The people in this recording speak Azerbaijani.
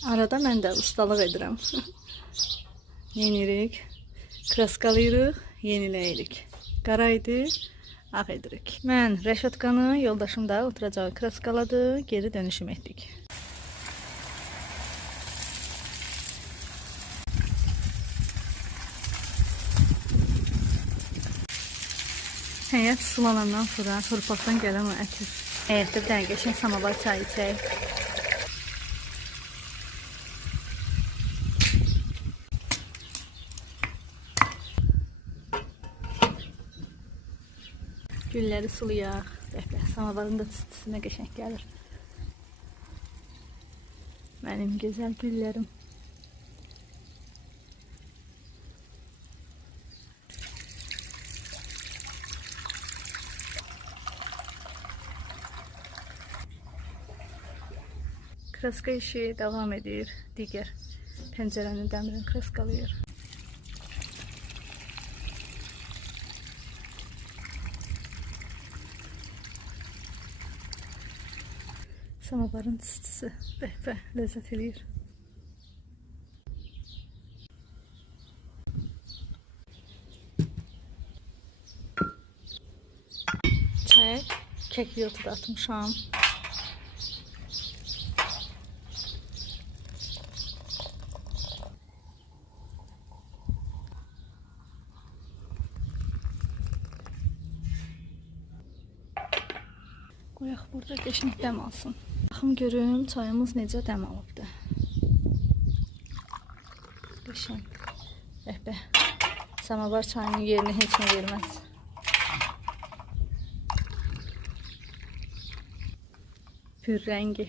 Arada mən də ustalıq edirəm. Yenirik, kraskalayırıq, yeniləyirik. Qara idi, ağ edirik. Mən rəşatkanı, yoldaşım da oturacağı kraskaladı, geri dönüşüm etdik. Həyət sulanandan sonra torpaqdan gələn o ətir. Həyətdə bir dənə qəşəng samavar çayı içək. Gülləri sulayaq. Samavarın da tüstüsünə qəşəng gəlir. Mənim gözəl güllərim. Kraska işi devam edir. Digər pəncərənin dəmirini kraskalayır. Samavarın tüstüsü ləzzət eləyir. Çaya kəkli otu da atmışam. Qoyaq burada qəşəng dəm alsın. Baxım görüm çayımız necə dəm alıbdı. Qəşəng. Samavar çayının yerini heç nə verməz. Pür rəngi.